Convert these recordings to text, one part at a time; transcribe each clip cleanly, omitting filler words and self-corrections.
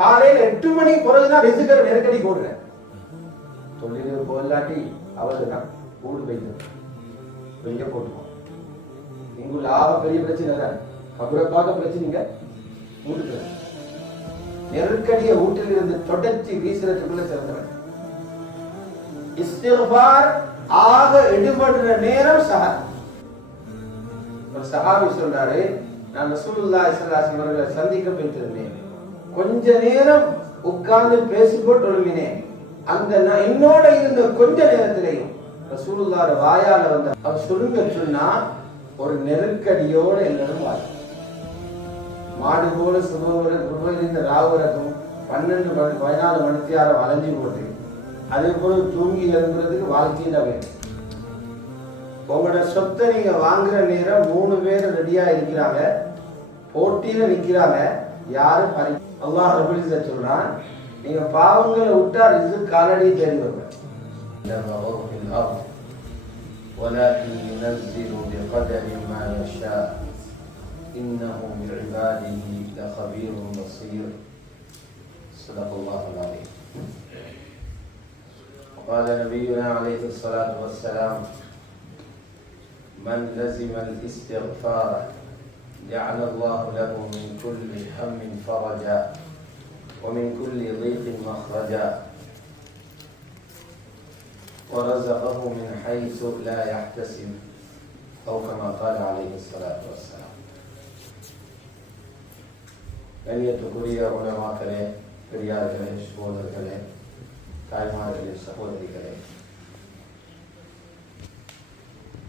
காலையில் 8 மணி பிறகுதான் ரிசுக்கர் நெருக்கடி போடுறேன். தொழில் போலாட்டி அவருக்கு தான் கூடு வைத்து வெளியே போட்டுவோம். இங்குள்ள பெரிய பிரச்சனை தான், அவரை பார்க்க பிரச்சனைங்க. வீட்டுக்கு நெருக்கடியை வீட்டில் இருந்து தொடர்ச்சி வீசுறதுக்குள்ள சிறந்தவன். இஸ்திக்பார் ஆக எடுபடுற நேரம் சஹர். ஒரு சஹாபி சொல்றாரு, நான் ரசூலுல்லாஹி ஸல்லல்லாஹு அலைஹி வஸல்லம் அவர்களை சந்திக்க போயிட்டிருந்தேன். கொஞ்ச நேரம் உட்கார்ந்து பேசிப்போட்டு எழுமினேன். அந்த என்னோட இருந்த கொஞ்ச நேரத்திலையும் ரசூலுல்லாஹ் வாயால வந்த அவர் சொல்லுங்க சொன்னா, ஒரு நெருக்கடியோட எல்லாரும் வாய் மாடு போல சுப ராகுரகம் 12-14 மணித்தியாரம் அலைஞ்சு போட்டு அதே போல தூங்கி எழுதுறதுக்கு வாழ்க்கையில வேணும். உங்களோட சொத்தை நீங்க வாங்குற நேரம் 3 பேர் ரெடியா இருக்கிறாங்க, போட்டியில நிக்கிறாங்க, யாரும் பறி. அல்லாஹ் ரப்பல் இஸ்ஸத் சொல்றான், நீங்க பாவங்களை விட்டா ரிஸ்க் காலடி தேடி வருவாங்க. ولكن ينزل بقدر ما يشاء إنه بعباده لخبير بصير. صدق الله العظيم. وقال نبينا عليه الصلاة والسلام: من لزم الاستغفار جعل الله له من كل هم فرجا ومن كل ضيق مخرجا ورزقه من حيث لا يحتسب أو كما قال عليه الصلاة والسلام. கண்ணியத்துக்குரிய உலமாக்களே, பெரியார்களே, சகோதரர்களே, தாய்மார்களே, சகோதரிகளே,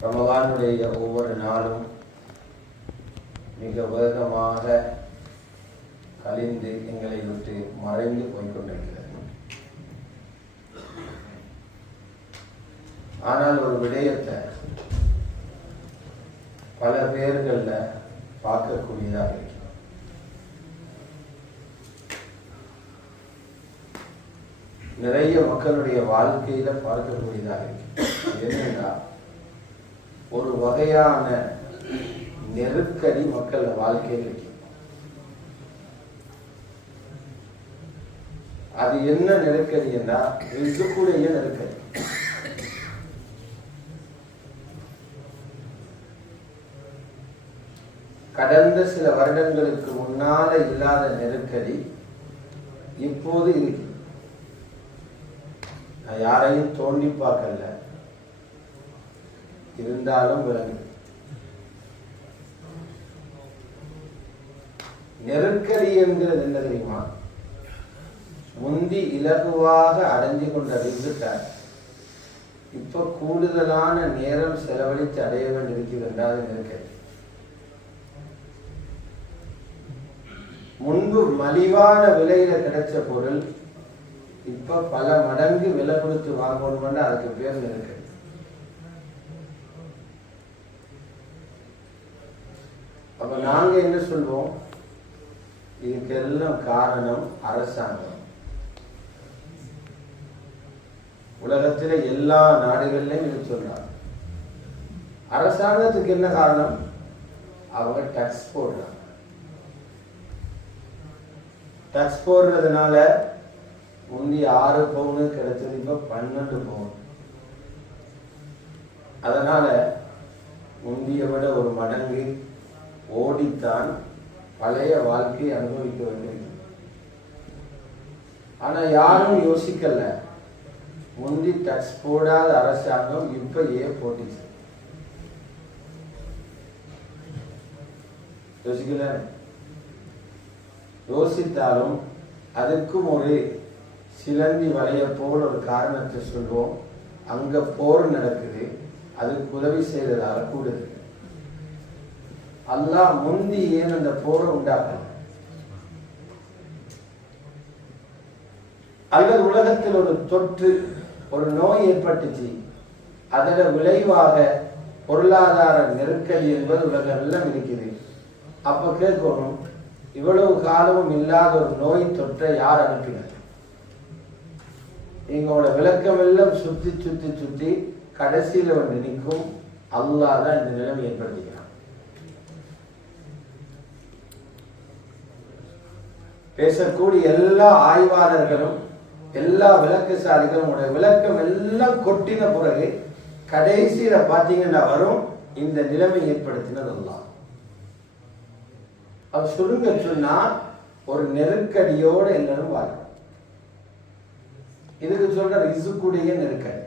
ரமலானுடைய ஒவ்வொரு நாளும் மிக வேகமாக கழிந்து எங்களை விட்டு மறைந்து போய்கொண்டிருக்கிறது. ஆனால் ஒரு விடயத்தை பல பேர்கள்ல பார்க்கக்கூடியதாக இருக்கு. நிறைய மக்களுடைய வாழ்க்கையில பார்க்கக்கூடியதாக இருக்கு. என்னன்னா, ஒரு வகையான நெருக்கடி மக்கள் வாழ்க்கையில் இருக்கு. அது என்ன நெருக்கடி என்றா, ரிஸ்குடைய நெருக்கடி. கடந்த சில வருடங்களுக்கு முன்னால இல்லாத நெருக்கடி இப்போது இருக்கு. நான் யாரையும் தோண்டி பார்க்கல, இருந்தாலும் விளங்கு. நெருக்கடி என்கிறது என்ன தெரியுமா? முந்தி இலகுவாக அடைஞ்சு கொண்ட ரிஸ்க இப்ப கூடுதலான நேரம் செலவழித்து அடைய வேண்டியிருக்கிறது என்றால் நெருக்கடி. முன்பு மலிவான விலையில கிடைச்ச பொருள் இப்ப பல மடங்கு விலை கொடுத்து வாங்கணும், அதுக்கு பேர் நெருக்கடி. அப்ப நாங்க என்ன சொல்வோம்? இதுக்கெல்லாம் காரணம் அரசாங்கம். உலகத்தில எல்லா நாடுகளிலும் இது சொல்றாங்க. அரசாங்கத்துக்கு என்ன காரணம்? அவங்க டாக்ஸ் போடுறாங்க. டாக்ஸ் போடுறதுனால முந்தி 6 பவுன் கிடைச்சது இப்ப 12 பவுன். அதனால முந்திய விட ஒரு மடங்கு ஓடித்தான் பழைய வாழ்க்கையை அனுபவிக்க வேண்டியது. ஆனா யாரும் யோசிக்கல, முந்தி டாக்ஸ் போடாத அரசாங்கம் இப்ப ஏன் போட்டுச்சு? யோசிக்கல. யோசித்தாலும் அதுக்கும் ஒரு சிலந்தி வலைய போல் ஒரு காரணத்தை சொல்வோம். அங்க போர் நடக்குது, அதுக்கு உதவி செய்ததால கூடுது. அல்லாஹ் முந்தி ஏன் அந்த போரை உண்டாக்கல? அல்லது உலகத்தில் ஒரு தொற்று, ஒரு நோய் ஏற்பட்டுச்சு, அதோட விளைவாக பொருளாதார நெருக்கடி என்பது உலகம் எல்லாம் இருக்குது. அப்ப கேட்கணும், இவ்வளவு காலமும் இல்லாத ஒரு நோய் தொற்றை யார் அனுப்பினார்? எங்களோட விளக்கம் எல்லாம் சுத்தி சுத்தி சுத்தி கடைசியில வந்து நிற்கும், அல்லாஹ் தான் இந்த நிலைமை ஏற்படுத்திக்கிறான். பேசக்கூடிய எல்லா ஆய்வாளர்களும் எல்லா விளக்கசாலிகளும் உடைய விளக்கம் எல்லாம் கொட்டின பிறகு கடைசியில பாத்தீங்கன்னா வரும் இந்த நிலைமை ஏற்படுத்தினது அல்லாஹ். அவர் சுருங்க சொன்னா ஒரு நெருக்கடியோட எல்லாரும் வாழும். இதுக்கு சொல்ற ரிசுக்குடைய நெருக்கடி.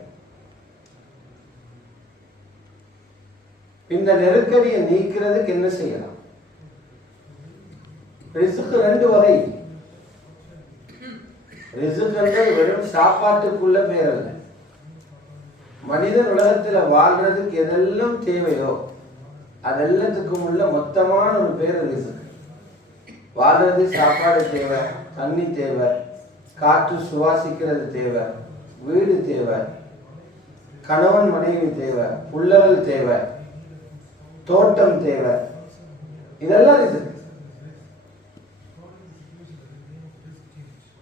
இந்த நெருக்கடியை நீக்கிறதுக்கு என்ன செய்யலாம்? ரிசுக்கு ரெண்டு வகை. ரிசுக்கு வெறும் சாப்பாட்டுக்குள்ள பேர் அல்ல. மனிதன் உலகத்துல வாழ்றதுக்கு எதெல்லாம் தேவையோ அதெல்லாத்துக்கும் உள்ள மொத்தமான ஒரு பேர் ரிசுக்கு. வாழ்றது சாப்பாடு தேவை, தண்ணி தேவை, காற்று சுவாசிக்கிறது தேவை, வீடு தேவை, கணவன் மனைவி தேவை, புள்ளகள் தேவை, தோட்டம் தேவை, இதெல்லாம் ரிசுக்கு.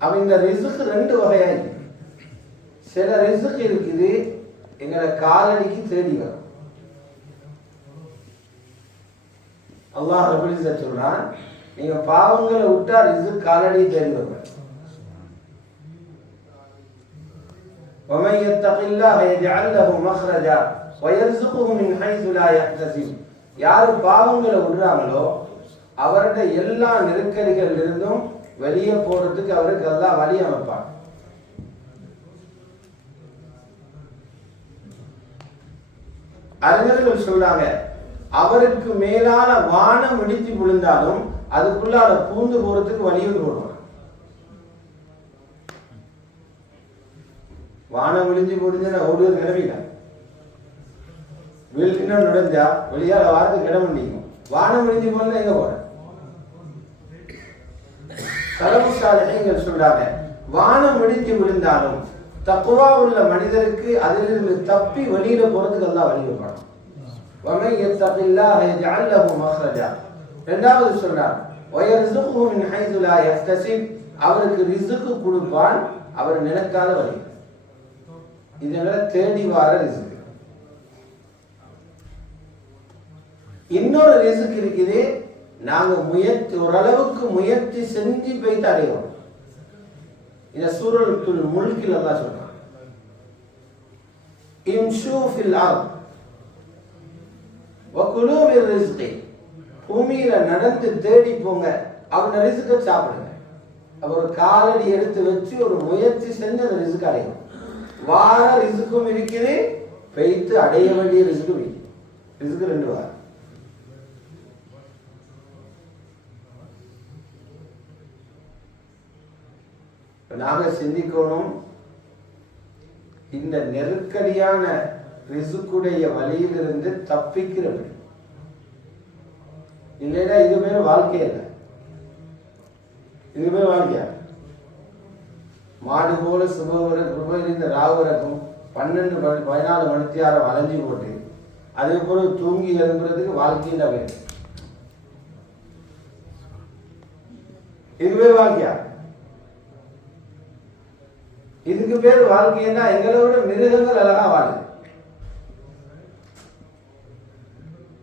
அவன் இந்த ரிசுக்கு ரெண்டு வகையாய். சில ரிசுக்கு இருக்குது எங்களை காலடிக்கு தேடி வரும். அல்லாஹ் ரப்பல் இஸ்ஸத் சொல்றான், நீங்க பாவங்களை விட்டா ரிசுக் காலடி தேடி வரும். وَمَن يَتَّقِ اللَّهَ يَجْعَل لَّهُ مَخْرَجًا وَيَرْزُقْهُ مِنْ حَيْثُ لَا يَحْتَسِبُ. யார் பாவங்களை விடுறாங்களோ அவருடைய எல்லா நெருக்கடிகளில் இருந்தும் வெளியே போறதுக்கு அவருக்கு அல்லாஹ் வழி அமைப்பான். அறிஞர்கள் சொல்றாங்க, அவருக்கு மேலான வானம் இடித்து விழுந்தாலும் அதுக்குள்ளால பூந்து போறதுக்கு வழியும் போடுவான். வானம் விழிஞ்சு போடுதுன்னா ஓடுவது கிளம்பிட்டா வீழ்த்தினா நுழைஞ்சா வெளியால வாரத்துக்கு இடம் பண்ணிக்கும். வானம் விழிஞ்சு போனா எங்க போற? சலபுசாலிகள் சொல்றாங்க, வானம் விழிஞ்சு விழுந்தாலும் தக்குவா உள்ள மனிதருக்கு அதிலிருந்து தப்பி வெளியில போறதுக்கு எல்லாம் வழி வைப்பான். وَمَن يَتَّقِ اللَّهَ يَجْعَل لَّهُ مَخْرَجًا. இரண்டாவது சொல்றார், وَيَرْزُقْهُ مِنْ حَيْثُ لَا يَحْتَسِبُ. அவருக்கு ரிஸ்க் கொடுப்பான் அவர் நினைக்காத வழி. இதனால தேடி வார ரிஸ்க். இன்னொரு ரிஸ்க் இருக்குது, நாங்க முயற்சி ஓரளவுக்கு முயற்சி செஞ்சு போய் அடைவோம். இந்த சூரத்துல் முல்கில் அல்லாஹ் சொல்றான், இம்ஷூ ஃபில் அர்த் வகுலூ மிர் ரிஸ்கி. பூமியில நடந்து தேடி போங்க, அவங்க ரிஸ்கை சாப்பிடுங்க. அப்ப ஒரு காலடி எடுத்து வச்சு ஒரு முயற்சி செஞ்சு அந்த ரிஸ்க் அடையும். வார ரிஸ்க்கும் இருக்குது, பெய்த்து அடைய வேண்டிய ரிஸ்க்கும் இருக்குது. ரிஸ்க் ரெண்டு வாரம். நாங்க சிந்திக்கணும், இந்த நெருக்கடியான ரிசுக்குடைய வழியிலிருந்து தப்பிக்கிறது. இல்லைன்னா இது பேர் வாழ்க்கை இல்லை. இது பேர் வாழ்க்கையா? மாடு போல சுபவரிந்த ராகுரகம் 12-14 மணித்தியாரம் அலைஞ்சி போட்டு அதுக்கப்புறம் தூங்கி எழும்புறதுக்கு வாழ்க்கையில வேணும். இது பேர் வாழ்க்கையா? இதுக்கு பேர் வாழ்க்கைன்னா எங்களை விட மிருகங்கள் அழகா வாழுது,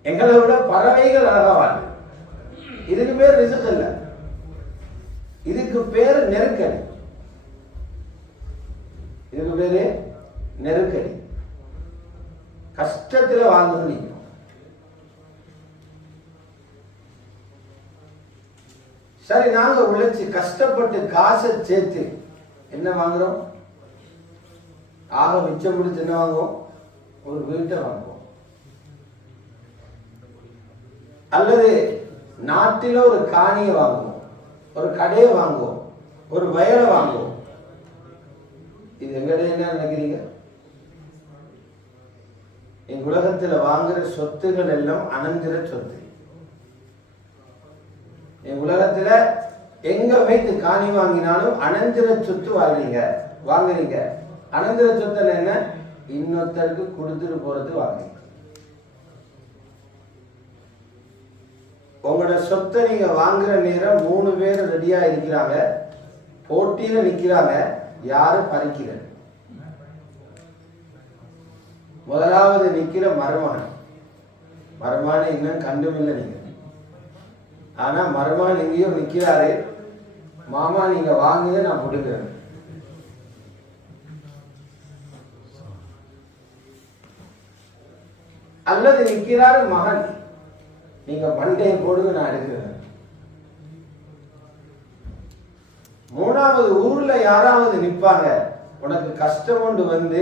எங்களை விட பறவைகள் அழகா வாழுது. இதுக்கு பேர் ரிஸ்க் இல்ல, இதுக்கு பேர் நெருக்கடி. இதுக்கு பேரு நெருக்கடி. கஷ்டத்துல வாழ்ந்து நீங்க சரி. நாங்க உழைச்சி கஷ்டப்பட்டு காசை சேர்த்து என்ன வாங்குறோம்? ஆக மிச்சம் பிடிச்சு என்ன வாங்குவோம்? ஒரு வீட்டை வாங்குவோம், அல்லது நாட்டில ஒரு காணியை வாங்குவோம், ஒரு கடையை வாங்குவோம், ஒரு வயலை வாங்குவோம். இது எங்கடைய என்ன நினைக்கிறீங்க? எங்க உலகத்துல வாங்குற சொத்துகள் எல்லாம் அனந்திர சொத்து. என் உலகத்துல எங்க வைத்து காணி வாங்கினாலும் அனந்திர சொத்து வாங்குறீங்க. அனந்திர சொத்துல என்ன? இன்னொருத்தருக்கு கொடுத்துட்டு போறது வாங்குறீங்க. உங்களோட சொத்தை நீங்க வாங்குற நேரம் 3 பேர் ரெடியா இருக்கிறாங்க, போட்டியில நிக்கிறாங்க, யாரு பறிக்கிற? முதலாவது நிக்கிற மருமான இன்னும் கண்டுமில்லை நீங்க. ஆனா மருமான் எங்கேயோ நிக்கிறாரு, மாமா நீங்க வாங்குங்க, நான் கொடுக்குறேன். அல்லது நிற்கிறாரு மகன், நீங்க பண்டைய போடுங்க, நான் எடுக்கிறேன். மூணாவது ஊர்ல யாராவது நிற்பாங்க, உனக்கு கஷ்டம் கொண்டு வந்து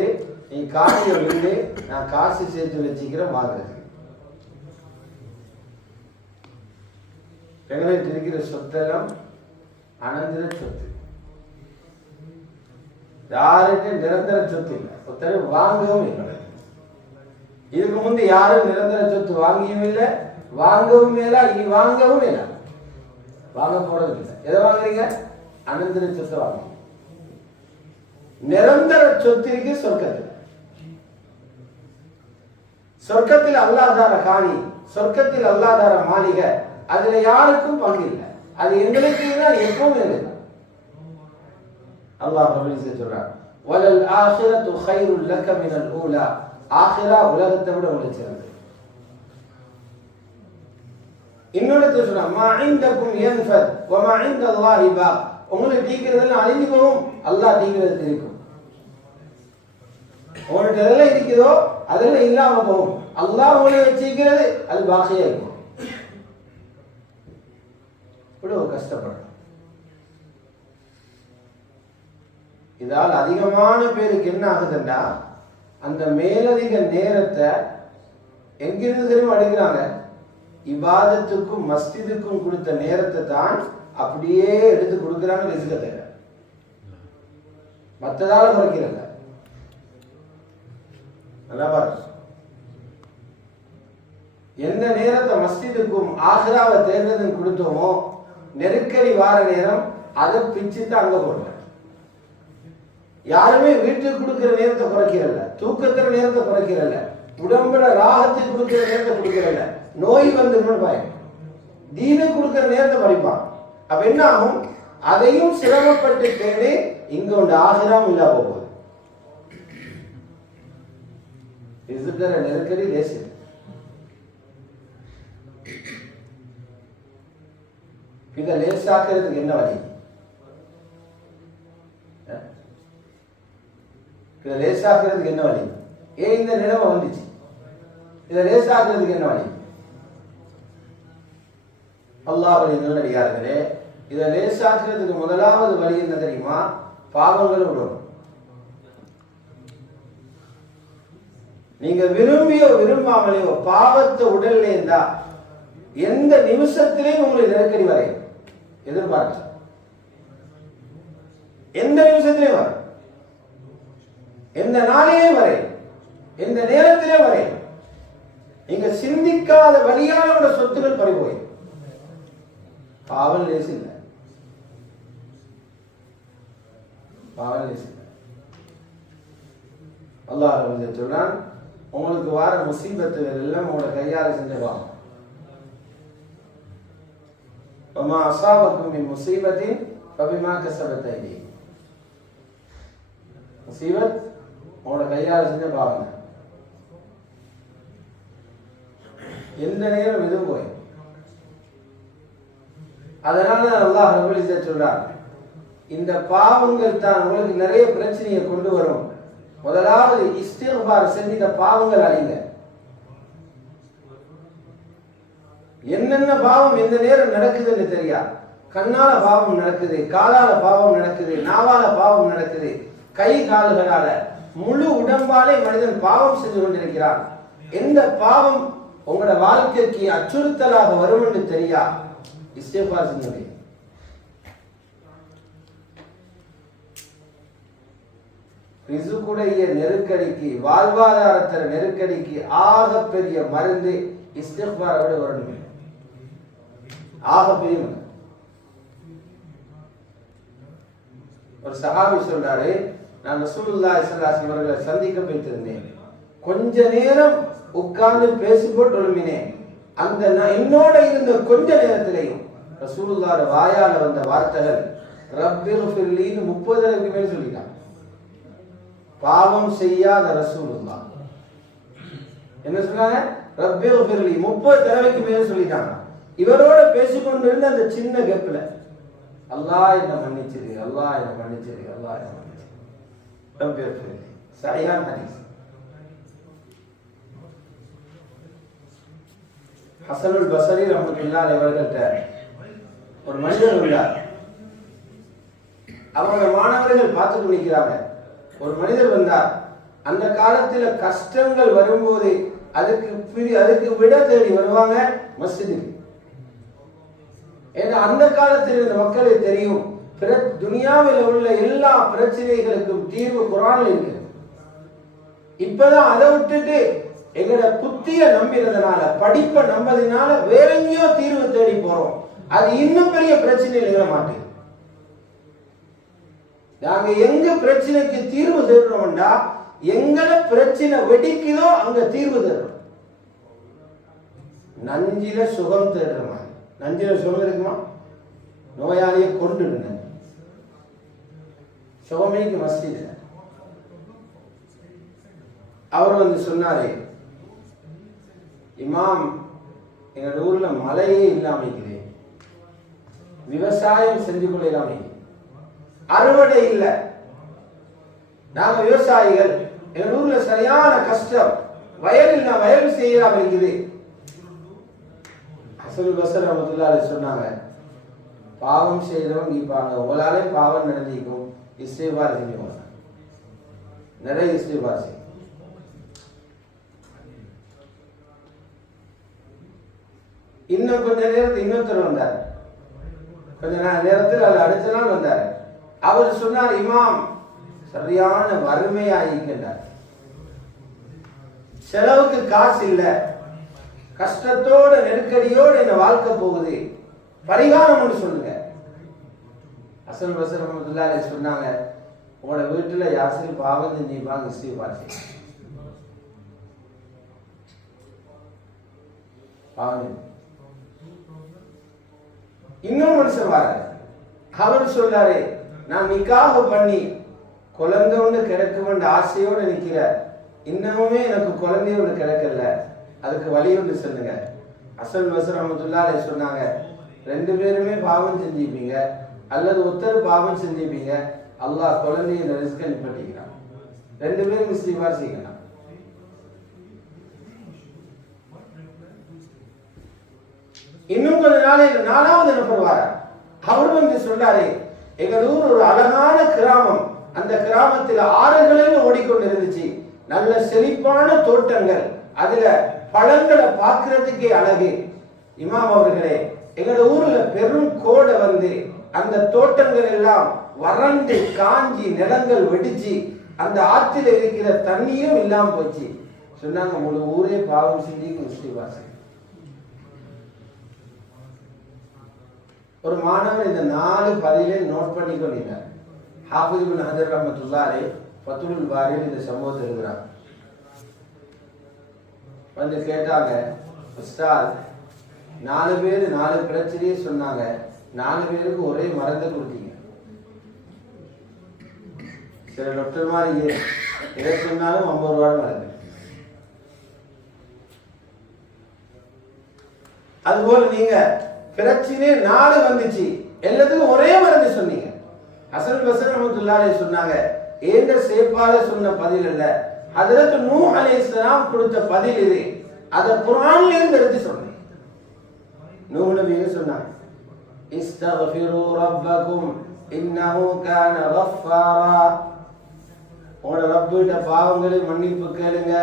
நீ காணிய விட்டு நான் காசு சேர்த்து வச்சுக்கிறேன் வாங்க. எங்களுக்கு இருக்கிற சொத்தெல்லாம் அனந்தர சொத்து, யாருக்கு நிரந்தர சொத்து இல்லை, ஒருத்தர் வாங்கவும் இல்லை. இதுக்கு முந்தி யாரும் நிரந்தர சொத்து வாங்கியும் இல்லை, வாங்கவும் இல்லை, இனி வாங்கவும் இல்லை, வாங்க போறது இல்லை. எதை வாங்குறீங்க? அனந்தர சொத்தை வாங்க. நிரந்தர சொத்திற்கு சொர்க்கத்தில், சொர்க்கத்தில் அல்லாஹ்தார காணி, சொர்க்கத்தில் அல்லாஹ்தார மாளிகை, அதுல யாருக்கும் பங்கு இல்லை. அது எங்களுக்கு எப்பவும் இல்லை. அல்லாஹ் சொல்றார், வலல் ஆখিরাতু கைருல் லக மினல் ஊலா, ஆখিরা உலகத்தை விட உங்களுக்கு சிறந்தது. இன்னொரு சொல்றா, மா இந்தகும் யன்ஃபத் வ மா இந்தல்லாஹி பாக், உங்களுக்கு தீக்கிறதெல்லாம் அழிஞ்சு போகும், அல்லாஹ் தீக்கிறது இருக்கும். உங்களுக்கு எதெல்லாம் இருக்குதோ அதெல்லாம் இல்லாம போகும், அல்லாஹ் உங்களை வச்சிருக்கிறது அது பாக்கியா இருக்கும். இவ்வளவு கஷ்டப்படுறோம். இதால் அதிகமான பேருக்கு என்ன ஆகுதுன்னா, அந்த மேலதிக நேரத்தை எங்கிருந்து தெரியும் அடைக்கிறாங்க, இபாதத்துக்கும் மஸ்ஜிதுக்கும் கொடுத்த நேரத்தை தான் அப்படியே எடுத்து கொடுக்குறாங்க. ரிஸ்கத்தை மற்றதால குறைக்கிறாங்க. நல்லா பாருங்க, எந்த நேரத்தை மஸ்ஜிதுக்கும் ஆகிராவை தேர்ந்ததுன்னு கொடுத்தோமோ, நெருக்கடி வார நேரம் அதை பிச்சு தான் அங்க போடுற. யாருமே வீட்டுக்கு கொடுக்கிற நேரத்தை குறைக்கிறல்ல, தூக்கத்திற நேரத்தை குறைக்கிறல்ல, உடம்புல ராகத்துக்கு கொடுக்கிற நேரத்தை கொடுக்கிறல்ல, நோய் வந்து பயம், தீனுக்கு கொடுக்கிற நேரத்தை படிப்பான். அப்ப என்ன ஆகும், அதையும் சிரமப்பட்டு தேடி இங்க ஒன்று ஆகிராம் இல்லா போகுது. இருக்கிற நெருக்கடி லேசு. இதை லேசாக்குறதுக்கு என்ன வழி? இதை லேசாக்குறதுக்கு என்ன வழி? ஏன் இந்த நிலைமை வந்துச்சு? இதை லேசாக்குறதுக்கு என்ன வழி? அல்லாஹ்வுடைய நல்லடியார்களே, இதை லேசாக்குறதுக்கு முதலாவது வழி என்ன தெரியுமா? பாவங்களை விடணும். நீங்க விரும்பியோ விரும்பாமலையோ பாவத்தை உடல்ல இருந்தா எந்த நிமிஷத்திலேயும் உங்களுக்கு நெருக்கடி வரையும். எதிர்பார்க்க எந்த நிமிஷத்திலே வரும், எந்த நாளிலே வரையும், எந்த நேரத்திலே வரையும். நீங்க சிந்திக்காத வழியானோட சொத்துக்கள் பறிபோய். பாவம் லேசு இல்லை, பாவம் லேசு இல்லை. அல்லாஹ் சொல்றான், உங்களுக்கு வார முசீபத்துகள் எல்லாம் உங்களோட கையால் செஞ்சுவாங்க. وما أصابكم من مصيبة فبما كسبت أيديكم. முசீபத் உங்களோட கையால் செஞ்ச பாவங்க. எந்த நேரம் எதுவும் போய். அதனால அல்லாஹ் ரப்பல் இஸ்ஸத் சொல்றார், இந்த பாவங்கள் தான் உங்களுக்கு நிறைய பிரச்சனையை கொண்டு வரும். முதலாவது இஸ்திக்பார் செஞ்சு இந்த பாவங்கள் அழிங்க. என்னென்ன பாவம் எந்த நேரம் நடக்குதுன்னு தெரியா. கண்ணால பாவம் நடக்குது, காலால பாவம் நடக்குது, நாவால பாவம் நடக்குது, கை கால்களால முழு உடம்பாலே மனிதன் பாவம் செஞ்சு கொண்டிருக்கிறான். எந்த பாவம் உங்களோட வாழ்க்கைக்கு அச்சுறுத்தலாக வரும் என்று தெரியா. இஸ்திக்பார் செஞ்சு ரிசுக்குடைய நெருக்கடிக்கு, வாழ்வாதாரத்திற நெருக்கடிக்கு ஆக பெரிய மருந்து இஸ்திக்பாரை விட வரணும். ஆக பெரிய மருந்து. ஒரு சஹாபி சொல்றாரு, நான் ரசூலுல்லாஹி ஸல்லல்லாஹு அலைஹி வஸல்லம் அவர்களை சந்திக்க போய்த்திருந்தேன். கொஞ்ச நேரம் உட்கார்ந்து பேசிப்போட்டு எழும்பினேன். அந்த என்னோட இருந்த கொஞ்ச நேரத்திலையும் ரசூலுல்லாஹ் வாயால வந்த வார்த்தைகள் ரப்பிஃபிர்லின்னு 30 தடவைக்கு மேல் சொல்லிட்டாங்க. பாவம் செய்யாத ரசூலுல்லாஹ் என்ன சொன்னாங்க? ரப்பிஃபிர்லி 30 தடவைக்கு மேல் சொல்லிட்டாங்க. இவரோட பேசிக்கொண்டிருந்த அந்த சின்ன கேப்ல அல்லாஹ் என்ன மன்னிச்சிரு, அல்லாஹ் என்ன மன்னிச்சிரு, அல்லாஹ் என்ன மன்னிச்சிரு. சரியான ஹதீஸ். ஹசனுல் பஸரி ரஹ்மத்துல்லாஹி அலைஹி அவர்கள்ட்ட ஒரு மனிதர் உள்ளார். அவரோட மாணவர்கள் பார்த்து கொண்டிருக்கிறாங்க. ஒரு மனிதர் வந்தார். அந்த காலத்துல கஷ்டங்கள் வரும்போது அதுக்கு விட தேடி வருவாங்க மஸ்ஜிதுக்கு. ஏன்னா அந்த காலத்தில் இருந்த மக்களுக்கு தெரியும் துனியாவில் உள்ள எல்லா பிரச்சனைகளுக்கும் தீர்வு குர்ஆனில் இருக்கு. இப்பதான் அதை விட்டுட்டு எங்களோட புத்திய நம்பினதுனால, படிப்பை நம்பதினால வேற எங்கேயோ தீர்வு தேடி போறோம். அது இன்னும் பெரிய பிரச்சனையில் இருக்க மாட்டேங்குது. நாங்க எங்க பிரச்சனைக்கு தீர்வு தேடுறோம்டா, எங்கட பிரச்சனை வெடிக்குதோ அங்க தீர்வு தேடுறோம். நஞ்சில சுகம் தேடுற மாதிரி. நஞ்சில சுகம் இருக்குமா? நோயாளியை கொண்டுடுங்க. சுகமேக்கு மஸ்ஜித். அவர் வந்து சொன்னாரு, இமாம் எங்களோட ஊர்ல மழையே இல்லாம இருக்குது, விவசாயம் செஞ்சு கொள்ள இல்லாம, அறுவடை இல்லை. நாங்க விவசாயிகள், எங்க ஊர்ல சரியான கஷ்டம், வயல் செய்யலாம் இருக்குது. ஹசனுல் பஸரி ரஹ்மத்துல்லாஹி அலைஹி சொன்னாங்க, பாவம் செய்தவங்க இருப்பாங்க, உங்களாலே பாவம் நடந்திருக்கும், இஸ்திக்பார் செஞ்சுக்கோங்க, நிறைய இஸ்திக்பார் செய்யும். இன்னும் கொஞ்ச நேரத்தில் இன்னொருத்தர் வந்தார். கொஞ்ச நேரத்தில் அது அடுத்த நாள் வந்தார். அவர் சொன்னார், இமாம் சரியான வறுமையா இருக்கின்றார், செலவுக்கு காசு இல்ல, கஷ்டத்தோட நெருக்கடியோட என்ன வாழ்க்கை போகுது, பரிகாரம் ஒன்று சொல்லுங்க. ஹசனுல் பஸரி ரஹ்மத்துல்லாஹி அலைஹி சொன்னாங்க, உங்களோட வீட்டுல யாசிரி பாவம் செஞ்சிருப்பாங்க, இஸ்திக்பார் செய்யுங்க. இன்னொரு மனுஷன் வர, அவர் சொல்றாரு, நான் நிக்காஹ் பண்ணி குழந்தை ஒன்று கிடைக்கும் ஆசையோடு நிற்கிற, இன்னமுமே எனக்கு குழந்தைய ஒன்று கிடைக்கல, அதுக்கு வழி ஒன்று சொல்லுங்க. ஹசனுல் பஸரி ரஹ்மத்துல்லாஹி அலைஹி சொன்னாங்க, ரெண்டு பேருமே பாவம் செஞ்சிருப்பீங்க, அல்லது ஒருத்தர் பாவம் செஞ்சிருப்பீங்க, அல்லாஹ் குழந்தைய ரிஸ்க நிப்பட்டிக்கிறான், ரெண்டு பேரும் இஸ்திக்பார் செய்யலாம். இன்னும் கொஞ்ச நாளைக்கு நாலாவது நபர் வார, அவர் வந்து சொல்றாரு, எங்க ஊர் ஒரு அழகான கிராமம், அந்த கிராமத்தில் ஆறுகளில் ஓடிக்கொண்டு இருந்துச்சு, நல்ல செழிப்பான தோட்டங்கள், அதுல பழங்களை பார்க்கறதுக்கே அழகு. இமாம் அவர்களே, எங்களோட ஊர்ல பெரும் கோடை வந்து அந்த தோட்டங்கள் எல்லாம் வறண்டு காஞ்சி நிலங்கள் வெடிச்சு அந்த ஆற்றில இருக்கிற தண்ணியும் இல்லாம போச்சு. சொன்னாங்க, முழு ஊரே பாவம் செஞ்சு இஸ்திக்பார் செய்யும். ஒரு மாணவர் இந்த 4 பதிலை நோட் பண்ணி கொண்டார். ஹாஃபிஸ் இப்னு ஹஜர் ரஹ்மத்துல்லாஹி அலைஹி ஃபத்ஹுல் பாரியில் இந்த சம்பவத்தை எழுதுறாங்க. வந்து கேட்டாங்க, உஸ்தாத் 4 பேர் 4 பிரச்சனையே சொன்னாங்க, 4 பேருக்கு ஒரே மருந்து கொடுத்தீங்க. சில டாக்டர் மாதிரி எதை சொன்னாலும் 50 ரூபாய் மருந்து. அதுபோல நீங்க பிரச்சனை 4 வந்துச்சு, எல்லாத்துக்கும் ஒரே மருந்து சொன்னீங்க. ஹசனுல் பஸரி ரஹ்மத்துல்லாஹி அலைஹி சொன்னாங்க, ஏந்த சேப்பால சொன்ன பதில் அல்ல, ஹஜ்ரத் நூஹ் அலைஹிஸ்ஸலாம் கொடுத்த பதில் இது, அத குர்ஆன்ல இருந்து எடுத்து சொன்னேன். நூஹ் நபி சொன்னாங்க, இஸ்தக்ஃபிரு ரப்பக்கும் இன்னஹு கான கஃபாரா, உங்களோட ரப்பிட்ட பாவங்களை மன்னிப்பு கேளுங்க,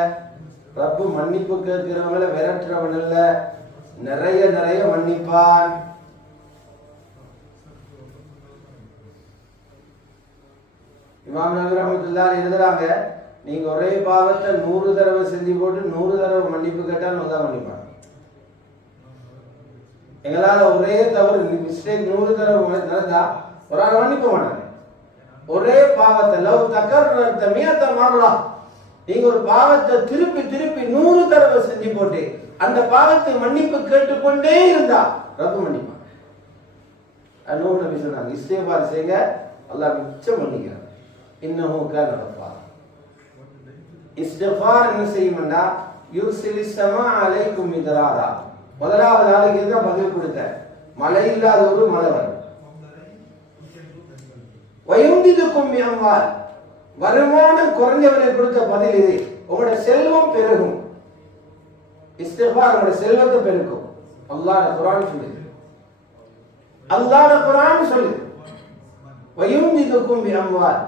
ரப்பு மன்னிப்பு கேட்கிறவங்களை விரட்டுறவன் அல்ல, நிறைய நிறைய மன்னிப்பான். இமாம் நபி ரஹ்மத்துல்லாஹி எழுதுறாங்க, நீங்க ஒரே பாவத்தை 100 தடவை செஞ்சு போட்டு 100 தடவை மன்னிப்பு கேட்டால் நல்லா மன்னிப்பாங்க. எங்களால ஒரே தவறு மிஸ்டேக் 100 தடவை நடந்தா ஒரு ஆள் மன்னிக்க மாட்டாங்க. ஒரே பாவத்தை லவ் தக்கர்ரத மியத மர்ரா, நீங்க ஒரு பாவத்தை திருப்பி திருப்பி 100 தடவை செஞ்சு போட்டு அந்த பாவத்தை மன்னிப்பு கேட்டுக்கொண்டே இருந்தா ரப்பு மன்னிப்பான். நூஹ் நபி சொன்னாங்க, இஸ்திக்பார் செய்யுங்க, அல்லாஹ் மிச்சம் மன்னிக்கிறான். இன்னஹு கான கஃபாரா. இஸ்திக்பார் என்ன செய்யும்னா, யுர்சிலிஸ் ஸமா அலைக்கும் மிதராரா. 1வது ஆளுக்கு தான் பதில் கொடுத்த, மழை இல்லாத ஒரு மழை வரும். வயுந்திதுக்கும் மிஅம்வால், வருமானம் குறைஞ்சவரை கொடுத்த பதில் இது. உங்களோட செல்வம் பெருகும். இஸ்திக்பார் உங்களோட செல்வத்தை பெருக்கும். அல்லாஹ் குர்ஆன் சொல்லுது. அல்லாஹ் குர்ஆன் சொல்லுது. வயுந்திதுக்கும் மிஅம்வால்.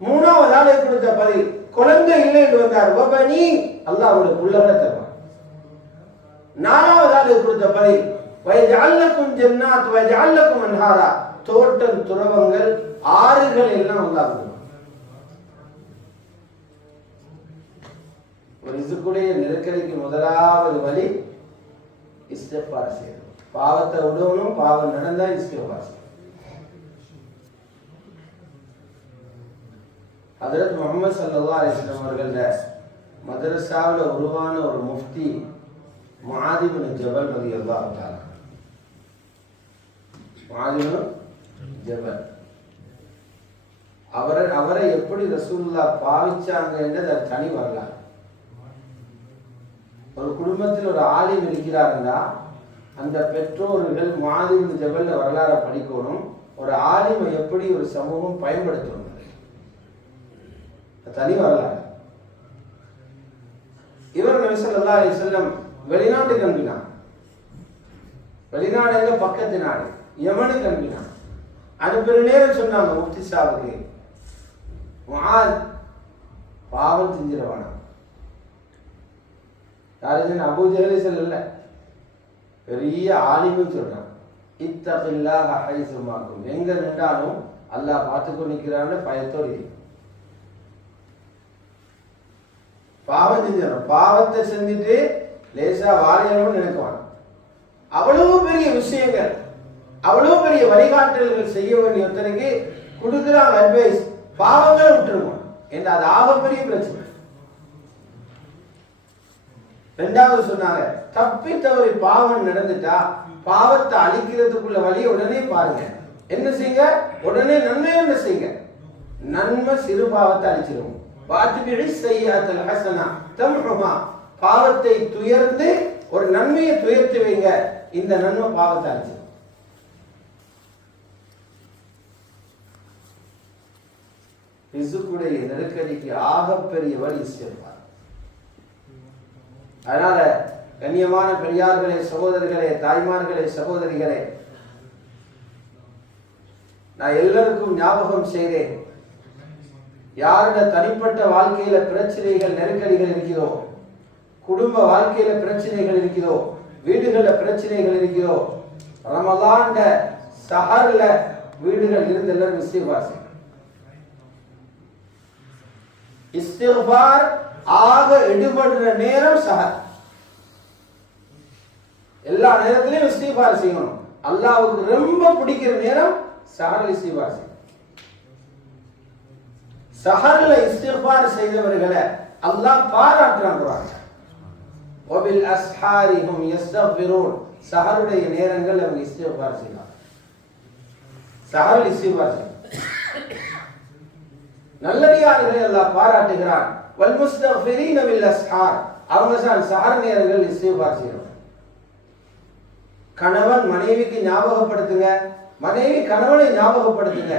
மூணாவது ஆளை கொடுத்த பதில் குழந்தை இல்லை என்று வந்தார். வபனி, அல்லாஹ் உங்களுக்கு உள்ளவரை தருவார். நாலாவது ஆளை கொடுத்த பதில் வயஜஅல் லக்கும் ஜன்னாத் வயஜஅல் லக்கும் அன்ஹாரா, தோட்டம் துறவங்கள் ஆறுகள் எல்லாம் அல்லாஹ் தருவார். ஒரு ரிஸ்குடைய நெருக்கடிக்கு முதலாவது வழி இஸ்திக்பார் செய்யணும். பாவத்தை விடணும், பாவம் நடந்தா இஸ்திக்பார் செய்யணும். ஹஜ்ரத் முஹம்மது ஸல்லல்லாஹு அலைஹி வஸல்லம் அவர்கள் மதரசாவில் உருவான ஒரு முஃப்தி முஆத் இப்னு ஜபல் ரலியல்லாஹு தஆலா. முஆத் இப்னு ஜபல் அவரை எப்படி ரசூலுல்லாஹ் பாவிச்சாங்க என்றது தனி வரலாறு. ஒரு குடும்பத்தில் ஒரு ஆலிம் இருக்கிறாருன்னா அந்த பெற்றோர்கள் முஆத் இப்னு ஜபல் வரலாறை படிக்கணும். ஒரு ஆலிமை எப்படி ஒரு சமூகம் பயன்படுத்தணும், தனி வரலாறு. இவர் நபி ஸல்லல்லாஹு அலைஹி வஸல்லம் வெளிநாட்டுக்கு அனுப்பினார். வெளிநாடு எங்க, பக்கத்து நாடு யமனுக்கு அனுப்பினார். அனுப்புற நேரம் சொன்னாங்க முஃப்தி சாவுக்கு, முஆத் பாவம் செஞ்சிருவானா. யாரு? அபூ ஜஹல் சொல்லல, பெரிய ஆலிமும் சொல்றான். இத்தகில்லாஹ ஹைஸுமா குன்த, எங்க நின்றாலும் அல்லாஹ் பார்த்துக்கொண்டு நிற்கிறான்னு பயத்தோடு. பாவம் செஞ்சிடும், பாவத்தை செஞ்சுட்டு லேசா வாழையணும்னு நினைக்குவான். அவ்வளவு பெரிய விஷயங்கள், அவ்வளவு பெரிய வழிகாட்டல்கள் செய்ய வேண்டிய ஒருத்தருக்கு கொடுக்குறாங்க அட்வைஸ், பாவங்களை விட்டுருவோம் என்ற அது ஆகப்பெரிய பிரச்சனை. ரெண்டாவது சொன்னாங்க, தப்பி தவறி பாவம் நடந்துட்டா பாவத்தை அழிக்கிறதுக்குள்ள வழியை உடனே பாருங்க. என்ன செய்யுங்க? உடனே நன்மை என்ன செய்யுங்க? நன்மை சிறு பாவத்தை அழிச்சிருவோம். பாவத்தை துயர்ந்து ஒரு நன்மையை துயர்த்து வைங்க, இந்த நன்மை பாவத்தை அழிச்சிடும். ரிஸ்குடைய நெருக்கடிக்கு ஆகப்பெரிய வழி இஸ்திக்பார். அதனால கண்ணியமான பெரியார்களே, சகோதரர்களே, தாய்மார்களே, சகோதரிகளே, நான் எல்லாருக்கும் ஞாபகம் செய்கிறேன், யாரோட தனிப்பட்ட வாழ்க்கையில பிரச்சனைகள் நெருக்கடிகள் இருக்கிறதோ, குடும்ப வாழ்க்கையில பிரச்சனைகள் இருக்கிறதோ, வீடுகள்ல பிரச்சனைகள் இருக்கிறதோ, ரமலான் சஹர்ல வீடுகள் இருந்து எல்லாரும் இஸ்திக்பார் செய்யணும். இஸ்திக்பார் ஆக எடுபடுற நேரம் சஹர். எல்லா நேரத்திலையும் இஸ்திக்பார் செய்யணும். அல்லாஹ்வுக்கு ரொம்ப பிடிக்கிற நேரம் சஹர் இஸ்திக்பார் செய்யணும். சஹர்ல இஸ்திக்பார் செய்தவர்களை அல்லாஹ் பாராட்டுறான். வபில் அஸ்ஹாரிஹும் யஸ்தக்பிரூன், சஹருடைய நேரங்கள் அவங்க இஸ்திக்பார் செய்யலாம். சஹர் இஸ்திக்பார் செய்யலாம். நல்லடியார்களை அல்லாஹ் பாராட்டுகிறான். வல் முஸ்தக்ஃபிரீன பில் அஸ்ஹார், அவங்க தான் சஹர் நேரங்கள் இஸ்திக்பார் செய்யணும். கணவன் மனைவிக்கு ஞாபகப்படுத்துங்க, மனைவி கணவனை ஞாபகப்படுத்துங்க.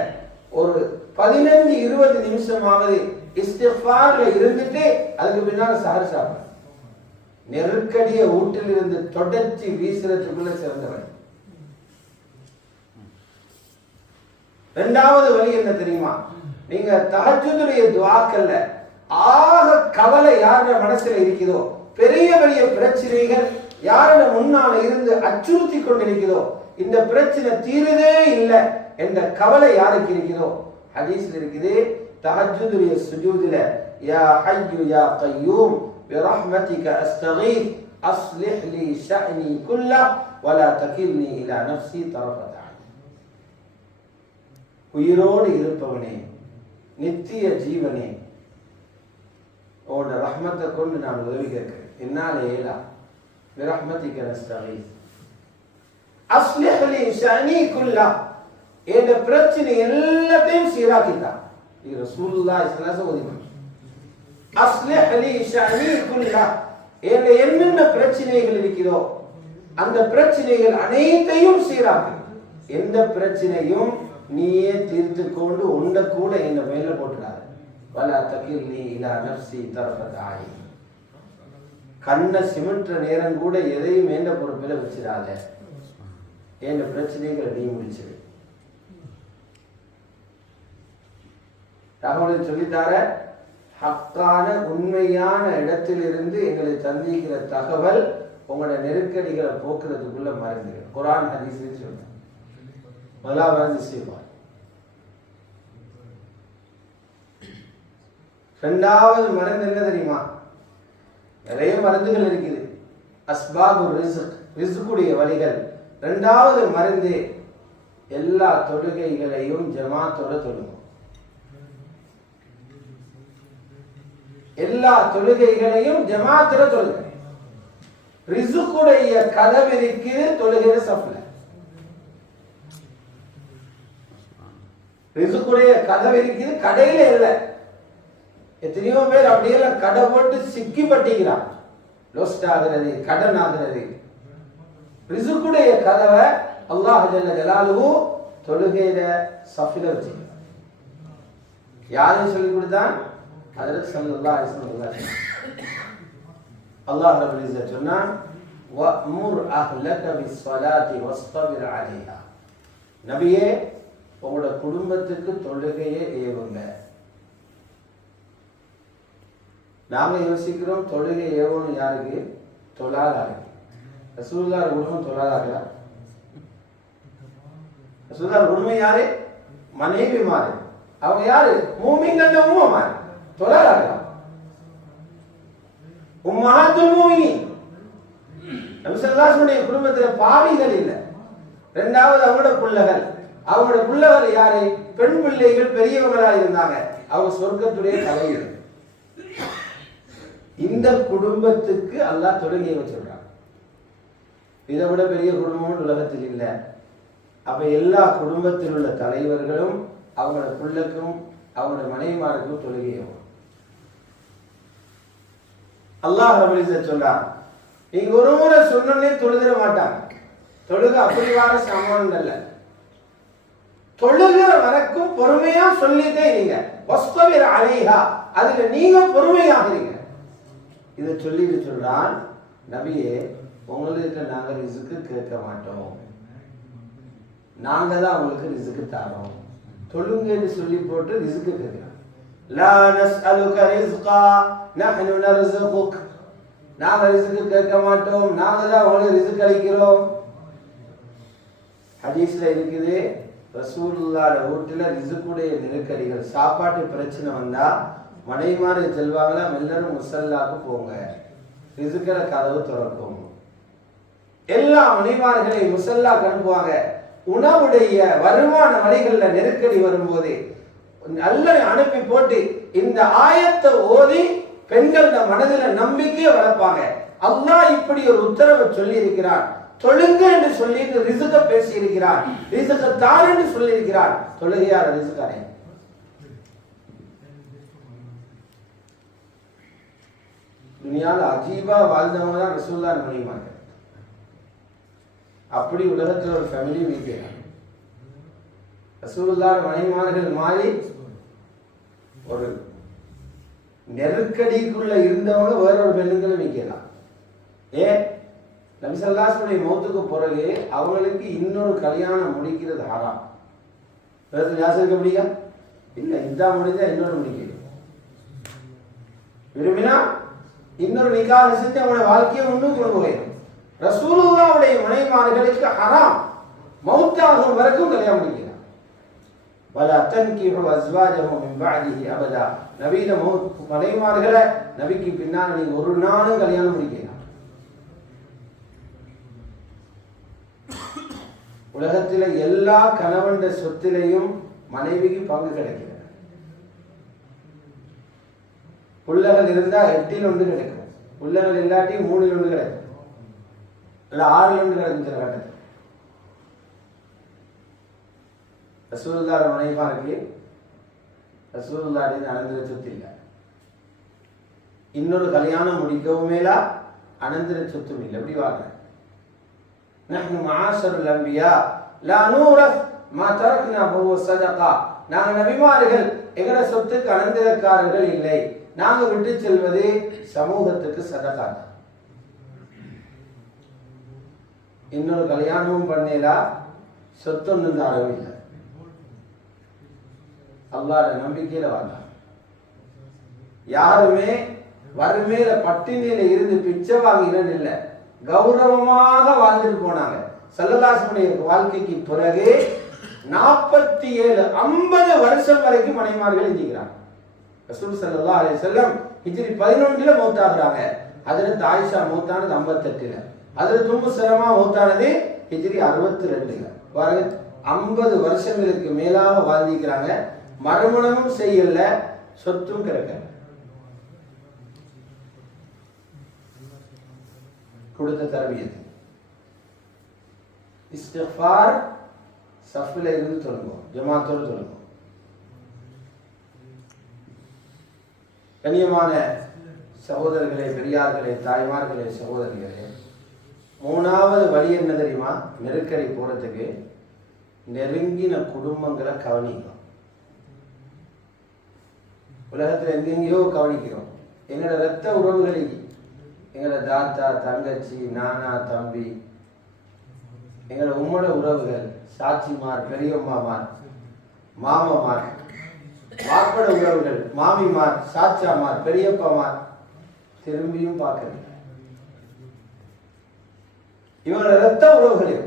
ஒரு 15-20 நிமிஷமாவது இஸ்திக்பார்ல இருந்துட்டு அதுக்கு பின்னால சஹர் சாப்பிடு. நெருக்கடிய ஊட்டில் இருந்து தொடர்ச்சி வீசுறதுக்குள்ள சிறந்தவன். இரண்டாவது வழி என்ன தெரியுமா? நீங்க தஹஜ்ஜுதுடைய துஆக்கல்ல ஆக கவலை யாரோட மனசுல இருக்குதோ, பெரிய பெரிய பிரச்சனைகள் யாரோட முன்னால இருந்து அச்சுறுத்தி கொண்டிருக்கிறதோ, இந்த பிரச்சனை தீருதே இல்லை என்ற கவலை யாருக்கு இருக்குதோ, ஹதீஸ்ல இருக்குது, தஹஜ்ஜுதுடைய சுஜூதுல யா ஹய்யு யா கய்யூம் பிரஹ்மதிக அஸ்தகீத் அஸ்லிஹ் லி ஷஅனி குல்லஹ் வலா தகில்னி இலா நஃப்ஸி தரஃபத ஐன். உயிரோடு இருப்பவனே, நித்திய ஜீவனே, உன்னோட ரஹ்மத்தை கொண்டு நான் உதவி கேட்கிறேன். என்னால ஏலா, பிரஹ்மதிக அஸ்தகீத் அஸ்லிஹ் லி ஷஅனி குல்லஹ், என்ற பிரச்சனை எல்லாத்தையும் சீராக்கிட்டான். இது ரசூலுல்லாஹி ஸல்லல்லாஹு அலைஹி வஸல்லம். அஸ்லிஹ் லி ஷஅனி குல்லஹ், என்னென்ன பிரச்சனைகள் இருக்கிறதோ அந்த பிரச்சனைகள் அனைத்தையும் சீராக்கு. எந்த பிரச்சனையும் நீயே தீர்த்து கொண்டு உண்ட கூட என்ன மேல போட்டுடாது. வலா தகில்னி இலா நஃப்ஸி தரஃபத் ஆயின். கண்ணை சிமிட்டுற நேரம் கூட எதையும் மேண்ட பொறுப்பில் வச்சிடாத. என் பிரச்சனைகளை நீ முடிச்சிடு. தகவலை சொல்லித்தார ஹக்கான உண்மையான இடத்திலிருந்து எங்களை சந்திக்கிற தகவல் உங்களோட நெருக்கடிகளை போக்குறதுக்குள்ள மறந்துடு. குர்ஆன் ஹதீஸ் சொல்றேன். முதலாவது செய்வார். இரண்டாவது மருந்து என்ன தெரியுமா? நிறைய மருந்துகள் இருக்குது. அஸ்பாபு ரிஸ்க், ரிஸ்குடைய வழிகள். இரண்டாவது மருந்து எல்லா தொழுகைகளையும் ஜமாத்தோட தொழுகும். எல்லா தொழுகைகளையும் ஜமாத்தோட தொழுக. ரிஸ்குடைய கதவிற்கு தொழுகிற சஃப்ல. ரிஸ்குடைய கதவிற்கு கடையில இல்லை. எத்தனையோ பேர் அப்படியெல்லாம் கடை போட்டு சிக்கி பட்டிக்கிறான். லோஸ்ட் ஆகிறது, கடன் ஆகிறது. ரிஸ்குடைய கதவை அல்லாஹ் ஜல்ல ஜலாலுஹு தொழுகையில சஃபில வச்சிருக்கான். யாரும் சொல்லி கொடுத்தான்? ஹஜ்ரத் ஸல்லல்லாஹு அலைஹி வஸல்லம். அல்லாஹ் ரப்பல் இஸ்ஸத் சொன்னான், வஅமுர் அஹ்லக பிஸ்ஸலாத்தி வஸ்தபிர் அலைஹா. நபியே, உங்களோட குடும்பத்துக்கு தொழுகையை ஏவுங்க. நாம யோசிக்கிறோம் தொழுகை ஏவணும் யாருக்கு? தொழாதாருக்கு. ரசூலுல்லாஹ் குடும்பம் தொழாதாரா? ரசூலுல்லாஹ் குடும்பம் யாரு? மனைவி மாறு. அவங்க யாரு? மூமின்கள் உம்மா மாறு. தொழாதாரா? உம்மஹாத்துல் மூமினீன். நபி ஸல்லல்லாஹு அலைஹி வஸல்லம் குடும்பத்துல பாவிகள் இல்ல. இரண்டாவது அவங்களோட பிள்ளைகள். அவங்களோட பிள்ளைகள் யாரு? பெண் பிள்ளைகள் பெரியவங்களா இருந்தாங்க. அவங்க சொர்க்கத்துடைய தலைவர். இந்த குடும்பத்துக்கு அல்லாஹ் தொழுகையை வச்சிருக்காங்க. இதை விட பெரிய குடும்பம் உலகத்தில் இல்லை. அப்ப எல்லா குடும்பத்தில் உள்ள தலைவர்களும் அவங்களோட பிள்ளைக்கும் அவங்களோட மனைவிமாருக்கும் தொழுகையை அல்லாஹ் ரப்பல் இஸ்ஸத் சொல்றான். நீங்க ஒரு முறை சொன்னே தொழுகிற மாட்டாங்க. தொழுக அப்படி வார சமானம் அல்ல. தொழுகிற வரைக்கும் பொறுமையா சொல்லிட்டே நீங்க வஸ்தபிர் அலைஹா, அதுல நீங்க பொறுமையாகிறீங்க. இதை சொல்லிட்டு சொல்றான், நபியே, உங்களுக்கு நாங்க ரிஸ்க்கு கேட்க மாட்டோம், நாங்க தான் உங்களுக்கு ரிஸ்க்கு தரோம். தொழுங்கன்னு சொல்லி போட்டு ரிஸ்க்கு கேட்கிறான். லா நஸ்அலுக ரிஸ்கா நஹ்னு நர்ஸுகுக். நாங்க ரிஸ்க்கு கேட்க மாட்டோம், நாங்க தான் உங்களுக்கு ரிஸ்க் அளிக்கிறோம். ஹதீஸ்ல இருக்குது, ரசூலுல்லாஹ் வீட்டுல ரிஸ்குடைய நெருக்கடிகள், சாப்பாட்டு பிரச்சனை வந்தா மனைவிமாரு செல்வாங்களா, எல்லாரும் முசல்லாக்கு போங்க, ரிஸ்குல கதவு திறக்கும். எல்லா மனைவிமார்களையும் முசல்லாக்கு அனுப்புவாங்க. உணவுடைய வருமான வழிகள்ல நெருக்கடி வரும்போது நல்ல அனுப்பி போட்டு இந்த ஆயத்தை ஓதி பெண்கள் மனதில நம்பிக்கையை வளர்ப்பாங்க. அல்லாஹ் இப்படி ஒரு உத்தரவை சொல்லி இருக்கிறார். தொழுங்க என்று சொல்லிட்டு ரிஸ்க பேசி இருக்கிறார். ரிஸ்க தார் என்று சொல்லி இருக்கிறார். தொழுகையார ரிஸ்காரே. துனியால அஜீபா வாழ்ந்தவங்க தான் ரசூலுல்லாஹ் மனைவிமார்கள். அப்படி உலகத்தில் ஒரு ஃபேமிலி மீக்கிறாங்க. ரசூலுல்லாஹ் மனைவிமார்கள் மாறி ஒரு நெருக்கடிக்குள்ள இருந்தவங்க வேறொரு பெண்ணுங்களை மீக்கலாம். ஏன்? நபி ஸல்லல்லாஹு அலைஹி வஸல்லம் மௌத்துக்கு பிறகு அவங்களுக்கு இன்னொரு கல்யாணம் முடிக்கிறது ஹராம். யாசருக்கு முடியா இல்ல, இதா முடிஞ்சா இன்னொரு முடிக்கிறது. விரும்பினா இன்னொரு நிக்காஹ் செஞ்சு அவனோட வாழ்க்கையை முன்னுக்கு கொண்டு போயிடும். ரசூலுல்லாஹ்வுடைய மனைவிமார்களுக்கு ஹராம், மௌத்தாகும் வரைக்கும் கல்யாணம் முடிக்கிறார். வலா தன்கிஹு அஸ்வாஜஹு மின் பஅதிஹி அபதா. நபியில மனைவிமார்களை நபிக்கு பின்னால் நீங்க ஒரு நாளும் கல்யாணம் முடிக்கலாம். உலகத்தில எல்லா கணவன் சொத்திலையும் மனைவிக்கு பங்கு கிடைக்கிறது. பிள்ளைகள் இருந்தா 8ல் 1 கிடைக்கும், பிள்ளைகள் இல்லாட்டி 3ல் 1 கிடைக்கும், இல்ல 6ல் 1 கிடைக்கும். சில கட்டத்தில் ரசூலுல்லாஹ் மனைவிமாருக்கு ரசூலுல்லாஹ் அனந்தர சொத்து இல்லை. இன்னொரு கல்யாணம் முடிக்கவும் மேலா, அனந்தர சொத்தும் இல்லை. எப்படி வாங்க? நஹ்னு மஆஷருல் அன்பியா லா நூரஸ் மா தரக்னா ஃபஹுவ ஸதகா, நாங்கள் நபிமார்கள் எங்கட சொத்துக்கு அனந்தரக்காரர்கள் இல்லை, நாங்க விட்டு செல்வது சமூகத்துக்கு சதகா. இன்னொரு கல்யாணமும் பண்ணலா, சொத்தொன்னும் தாரவும் இல்லை. அல்லாஹ்வுடைய நம்பிக்கையில வாழ்ந்தாங்க. யாருமே வறுமையில பட்டினியில இருந்து பிச்சை வாங்கினது இல்லை, கௌரவமாக வாழ்ந்துட்டு போனாங்க. ஸல்லல்லாஹு அலைஹி வஸல்லம் வாழ்க்கைக்கு பிறகு 47 50 வருஷம் வரைக்கும் மனைமார்கள் இருக்கிறாங்க. ரசூல் ஸல்லல்லாஹு அலைஹி வஸல்லம் ஹிஜ்ரி 11ல மௌத்தாகுறாங்க. ஹஜ்ரத் ஆயிஷா மௌத்தானது 58ல, ஹஜ்ரத் உம்மு சலமா மௌத்தானது ஹிஜ்ரி 62ல. பாருங்க, 50 வருஷங்களுக்கு மேலாக வாழ்ந்திருக்கிறாங்க. மறுமணமும் செய்யல, சொத்தும் கிடைக்கல. கொடுத்த தரபியது இஸ்திக்ஃபார் சஃபில இருந்து சொல்லுவோம், ஜமாத்தோடு சொல்லுவோம். கண்ணியமான சகோதரர்களே, பெரியார்களே, தாய்மார்களே, சகோதரிகளே, 3வது வழி என்ன தெரியுமா? நெருக்கடி போறதுக்கு நெருங்கின குடும்பங்களை கவனிக்கும். உலகத்தில் எங்கெங்கேயோ கவனிக்கிறோம். எங்களோட ரத்த உறவுகளுக்கு, எங்களோட தாத்தா, தங்கச்சி, நானா, தம்பி, எங்களோட உம்மோட உறவுகள், சாட்சிமார், பெரியம்மாமார், மாமமார், மாப்பட உறவுகள், மாமிமார், சாச்சாமார், பெரியப்பமார், திரும்பியும் பார்க்கல. இவங்களோட ரத்த உறவுகள்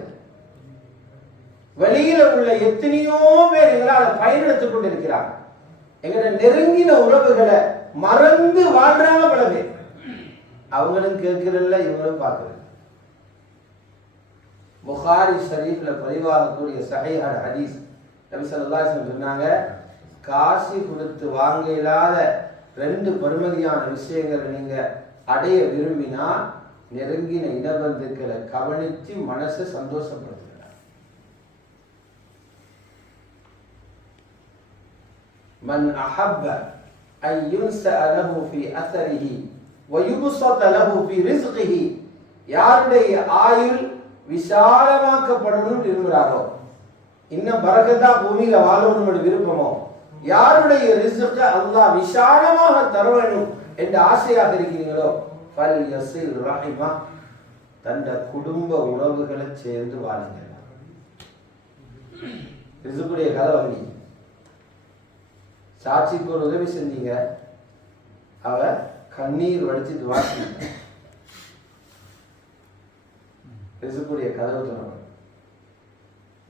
வெளியில உள்ள எத்தனையோ பேர் எங்களால் பயனெடுத்துக் கொண்டிருக்கிறாங்க. எங்களோட நெருங்கின உறவுகளை மறந்து வாழ்றாங்க பல பேர். அவங்களும் கேட்கிறல்ல, இவங்களும் பார்க்கல. புகாரி ஷரீஃப்ல பதிவாகக்கூடிய சஹீஹான ஹதீஸ், நபி ஸல்லல்லாஹு அலைஹி வஸல்லம் சொன்னாங்க, காசு கொடுத்து வாங்க இயலாத 2 பெருமதியான விஷயங்களை நீங்க அடைய விரும்பினா நெருங்கின இனபந்துக்களை கவனித்து மனசை சந்தோஷப்படுத்துகிறார். மன் அஹப்ப அன் யுன்ஸஅ லஹு ஃபீ அஸரிஹி வ யுபஸத லஹு ஃபீ ரிஸ்கிஹி, யாருடைய ஆயுள் விசாலமாக்கப்படணும் விரும்புகிறாரோ, இன்னும் பரக்கத்தா பூமியில வாழணும் விருப்பமோ, யாருடைய ரிஸ்க அல்லாஹ் விசாலமாக தர வேண்டும் என்று ஆசையாக இருக்கிறீங்களோ, ஃபல் யஸில் ரஹிமா, தந்த குடும்ப உறவுகளை சேர்ந்து வாழுங்க. ரிஸ்குடைய கதை வங்கி. சாட்சிக்கு ஒரு உதவி செஞ்சீங்க, அவ கண்ணீர் வடிச்சிட்டு வாசிங்க. ரிஸ்குடைய கதவு திறக்கும்.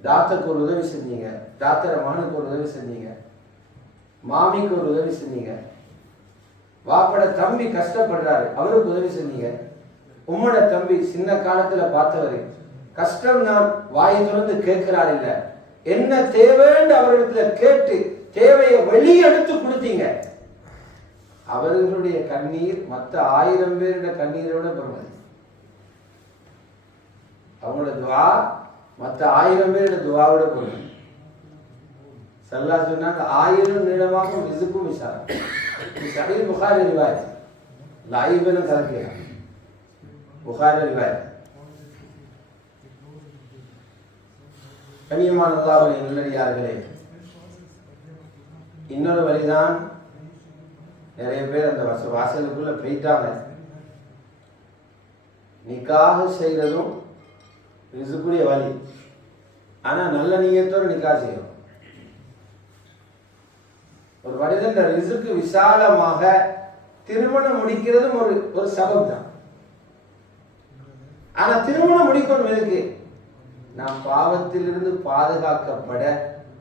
தாத்தருக்கு ஒரு உதவி செஞ்சீங்க, தாத்தர மகனுக்கு ஒரு உதவி செஞ்சீங்க, மாமிக்கு ஒரு உதவி செஞ்சீங்க, வாப்பட தம்பி கஷ்டப்படுறாரு, அவருக்கு உதவி செஞ்சீங்க, உம்மோட தம்பி சின்ன காலத்துல பார்த்தவரு கஷ்டம் நான் வாயை திறந்து கேட்கிறார் இல்ல, என்ன தேவைன்னு அவரிடத்துல கேட்டு தேவையை வெளியெடுத்து கொடுத்தீங்க. அவர்களுடைய கண்ணீர் மற்ற 1000 பேருடைய கண்ணீரோட பெருமதி. அவங்களோட துவா மற்ற 1000 பேரோட துவாவோட பெருமதி. ஸல்லல்லாஹு சொன்னாங்க, 1000 நீளமாகும் ரிஸ்கும் விசாலம். சஹீஹ் புகாரி ரிவாயத், லைவ்ல கலக்கிறாங்க. புகாரி ரிவாயத். கண்ணியமான அல்லாஹ்வுடைய நல்லடியார்களே, இன்னொரு வழிதான். நிறைய பேர் அந்த வாசலுக்குள்ள போயிட்டாங்க. நிக்காஹ் செய்யறதும் ரிஸ்குடைய வழி. ஆனா நல்ல நியத்தோடு நிக்காஹ் செய்யணும். ஒரு மனிதன் ரிஸ்க்கு விசாலமாக திருமணம் முடிக்கிறதும் ஒரு சபம் தான். ஆனா திருமணம் முடிக்கணும் எதுக்கு? நாம் பாவத்திலிருந்து பாதுகாக்கப்பட,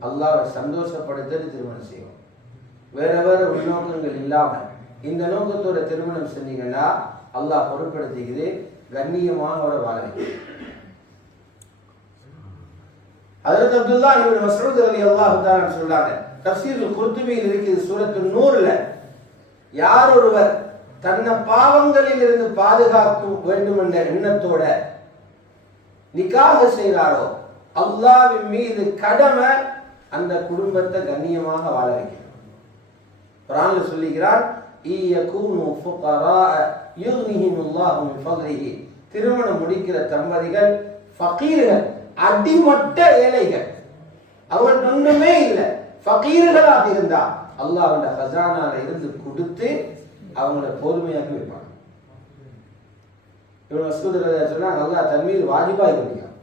அல்லாஹ்வை சந்தோஷப்படுத்த திருமணம் செய்வோம். வேற வேற உள்நோக்கங்கள் இல்லாம இந்த நோக்கத்தோட திருமணம் செஞ்சீங்கன்னா அல்லாஹ் பொருட்படுத்திக்குது, கண்ணியமாக அவரை வாழ வைக்கும். ஹஜ்ரத் அப்துல்லாஹ் இப்னு மஸ்ஊத் ரலியல்லாஹு தஆலா சொல்றாங்க, தஃப்சீருல் குர்துபியில் இருக்குது, சூரத்துன் நூர்ல, யார் ஒருவர் தன்னை பாவங்களில் இருந்து பாதுகாக்க வேண்டும் என்ற எண்ணத்தோட நிக்காஹ் செய்கிறாரோ, அல்லாஹ்வின் மீது கடமை அந்த குடும்பத்தை கண்ணியமாக வாழ வைக்கிறார். குர்ஆன்ல சொல்லுகிறார், இயகுனு ஃபுகரா யுக்னிஹிமுல்லாஹு மின் ஃபضலிஹி, திருமணம் முடிக்கிற தம்பதிகள் ஃபகீர்கள், அடிமட்ட ஏழைகள், அவன் ஒன்றுமே இல்லை, ஃபகீர்களாக இருந்தா அல்லாஹ்வுடைய ஹஸானால இருந்து கொடுத்து அவங்கள பொறுமையாக்கி வைப்பாங்க. இவன் மஸ்ஊத் ரலியல்லாஹு அன்ஹு சொன்னாங்க, அல்லாஹ் தன் மீது வாஜிபாய் பண்ணிட்டான்.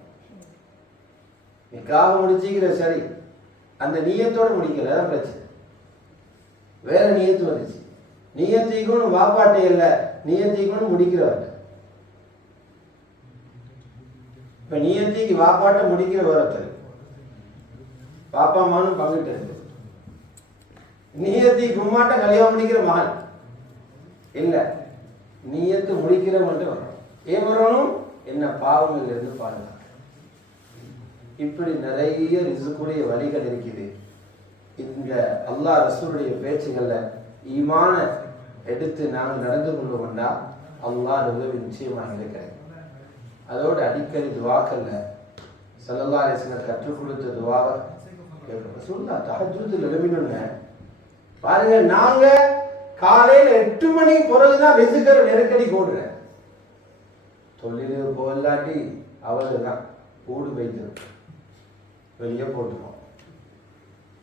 நிக்காஹ் முடிச்சிக்கிற சரி, அந்த நியத்தோடு முடிக்கல, அதான் பிரச்சனை. வேற நியத்து வந்துச்சு, நியத்திக்கணும் வாப்பாட்டே இல்லை, நியத்திக்கணும் முடிக்கிறவர்கிட்ட. இப்ப நியத்திக்கு வாப்பாட்ட முடிக்கிற ஒருத்தர் பாப்பா அம்மானும் பங்கிட்டு இருக்கு. நியத்தி கும்மாட்ட கல்யாணம் முடிக்கிற மகன் இல்ல, நியத்து முடிக்கிற மட்டும் வரும். ஏன் வரணும்? என்ன பாவங்கள் இருந்து பாருங்க. இப்படி நிறைய ரிசுக்குடைய வழிகள் இருக்குது. இந்த அல்லாஹ் ரசூலுடைய பேச்சுகள்ல ஈமான எடுத்து நாங்கள் நடந்து கொள்வோம்னா அல்லாஹ் உதவி நிச்சயமாக கிடைக்கும். அதோடு அடிக்கடி துவாக்கல்ல ஸல்லல்லாஹு அலைஹி வஸல்லம் கற்றுக் கொடுத்த துவாவை ரசூலுல்லாஹ் தஹஜ்ஜுதுல எழும்பினோன்னு பாருங்க, நாங்க காலையில 8 மணிக்கு பிறகுதான் ரிசுக்கர நெருக்கடி போடுறேன். தொழில் போகலாட்டி அவளுதான் கூடு வைத்திரும், வெளியே போட்டுருவோம்.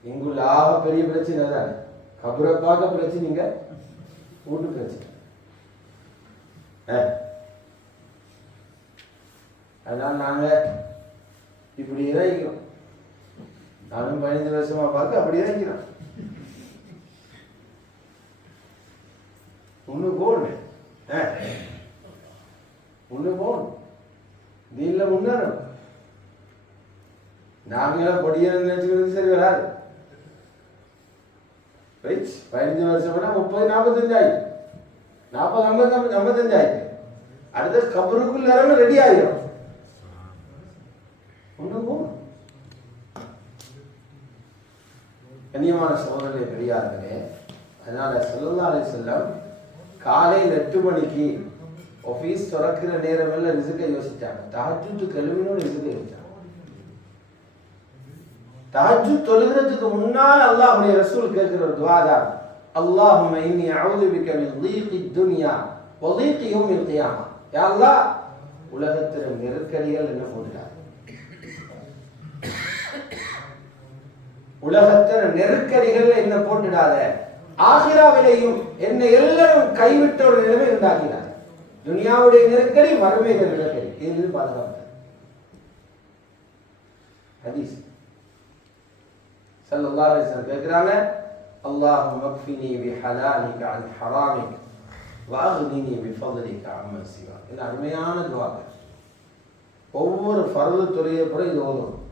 இங்குள்ள ஆக பெரிய பிரச்சனை தான் கபரை பார்க்க பிரச்சனைங்க, கூட்டு பிரச்சனை. அதனால நாங்க இப்படி இறக்கிறோம். நானும் 15 வருஷமா பார்க்க அப்படி இறக்கிறோம். ஒண்ணு போகணும், ஒண்ணு போகணும், நீல முன்னேறணும். நாங்களாம் பொடியா நினைச்சுக்கிறது சரி வராது. 15 வருஷம்னா 30 45 ஆயிடும், 40 50 55 ஆயிடும். அடுத்த கபருக்குள்ள இறங்க ரெடி ஆயிடும். ஒண்ணு போகணும். கண்ணியமான சகோதரர்களே, பெரியார்களே, அதனால ஸல்லல்லாஹு அலைஹி வஸல்லம் காலையில் 8 மணிக்கு ஆபீஸ் திறக்கிற நேரம் எல்லாம் ரிசுக்கை யோசிச்சாங்க. தஹஜ்ஜுத் கல்வினோட ரிசுக்கை யோசிச்சாங்க. தஹஜ்ஜுத் தொழுகிறதுக்கு முன்னால் அல்லாஹ்வுடைய ரசூல் கேட்கிற ஒரு துஆ தான், அல்லாஹும்ம இன்னி அஊது பிக மின் ضيقி துன்யா வ ضيقி யௌமில் கியாமா. யா அல்லாஹ், உலகத்தில நெருக்கடிகள் என்ன போடுறாங்க, உலகத்தில நெருக்கடிகள் என்ன போட்டுடாத, ஆகிராவிலேயும் என்னை எல்லாரும் கைவிட்ட ஒரு நிலைமை உண்டாக்கிறார். துனியாவுடைய நெருக்கடி, மறுமையுடைய நெருக்கடி, இது பாதுகாப்பு. ஹதீஸ் ஸல்லல்லாஹு அலைஹி வஸல்லம் கேக்குறாங்க, அல்லாஹும்ம மக்ஃபினி பிஹலாலிக அன் ஹராமிக வஅக்னினி பிஃضலிக அம்மன் சிவா. இது அருமையான துஆ. ஒவ்வொரு ஃபர்து தொழுகை பிறகு இது ஓதணும்.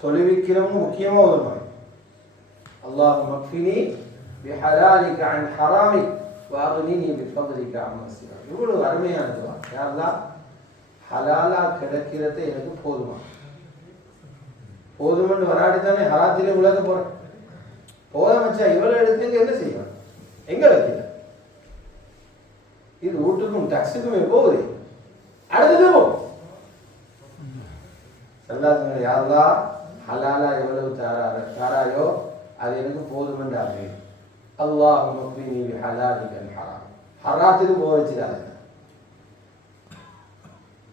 தொழுவிக்கிறவங்க முக்கியமா ஓதணும். அல்லாஹும்ம மக்ஃபினி பிஹலாலிக அன் ஹராமிக வஅக்னினி பிஃضலிக அம்மன் சிவா. இவ்வளவு அருமையான துஆ. யா அல்லாஹ், ஹலாலா கிடைக்கிறது எனக்கு போதுமா? போதுமென்று வராடி தானே ஹராத்திலே உலக போறேன். போத மச்சா இவ்வளவு எடுத்து என்ன செய்யணும், எங்க வைக்கிற? இது வீட்டுக்கும் டாக்ஸுக்குமே போகுது. அடுத்தது போ சல்லாசங்க, யா அல்லாஹ், ஹலாலா எவ்வளவு தாராயோ அது எனக்கு போதுமென்று ஆகுது. அல்லாஹும்ம மக்ஃபினி பிஹலாலிக அன் ஹராம். ஹராத்துக்கு போக வச்சுக்காது.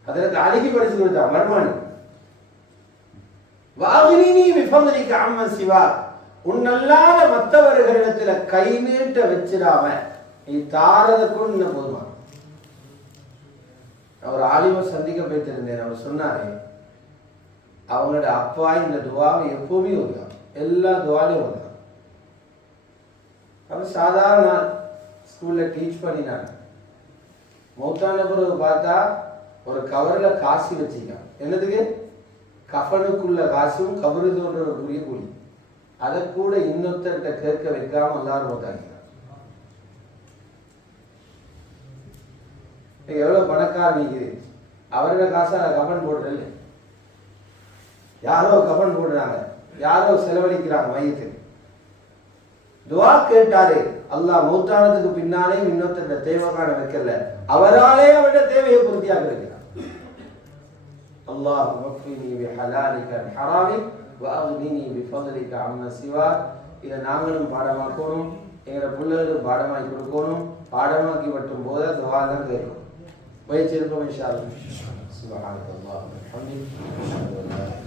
அதற்கு அழகி படிச்சு கொடுத்தா மர்மானி, வாகினி பிஃضலிக அம்மன் சிவா. உன்னல்லாத மற்றவர்களிடத்துல கை நீட்ட வச்சிடாம நீ தாரதுக்கும் இன்னும் போதுமா. நான் ஒரு ஆலிம சந்திக்க போய்த்திருந்தேன். அவர் சொன்னாரு, அவங்களோட அப்பா இந்த துவாவை எப்பவுமே ஓதுவாங்க, எல்லா துவாலையும் ஓதுவாங்க. அவர் சாதாரண ஸ்கூல்ல டீச் பண்ணினாங்க. மௌத்தான பிறகு பார்த்தா ஒரு கவர்ல காசு வச்சுக்கான். என்னதுக்கு? கஃபனுக்குள்ள காசும் கபரு தோன்றக்கூடிய கூலி. அதை கூட இன்னொருத்தர்கிட்ட கேட்க வைக்காம எல்லாரும் மௌத்தாக்கிறாங்க. எவ்வளவு பணக்கார நீக்குது, அவரோட காசால கஃபன் போடுறதில்லை. யாரோ கஃபன் போடுறாங்க, யாரோ செலவழிக்கிறாங்க மையத்துக்கு. துவா கேட்டாரு, அல்லாஹ் மௌத்தானதுக்கு பின்னாலே இன்னொருத்தர தேவைக்கான வைக்கல, அவராலே அவருடைய தேவையை பூர்த்தியாக இருக்கிறார். அல்லாஹும்ம மக்ஃபினி பிஹலாலிக அன் ஹராமிக வஅக்னினி பிஃضலிக அம்மன் சிவா. இதை நாங்களும் பாடமாக்கணும், எங்களோட பிள்ளைகளுக்கு பாடமாக்கி கொடுக்கணும். பாடமாக்கி மட்டும் போத துவா தான் கேட்கும். முயற்சி இருப்போம் இன்ஷா அல்லாஹ். சுப்ஹானல்லாஹி வ பிஹம்திஹி.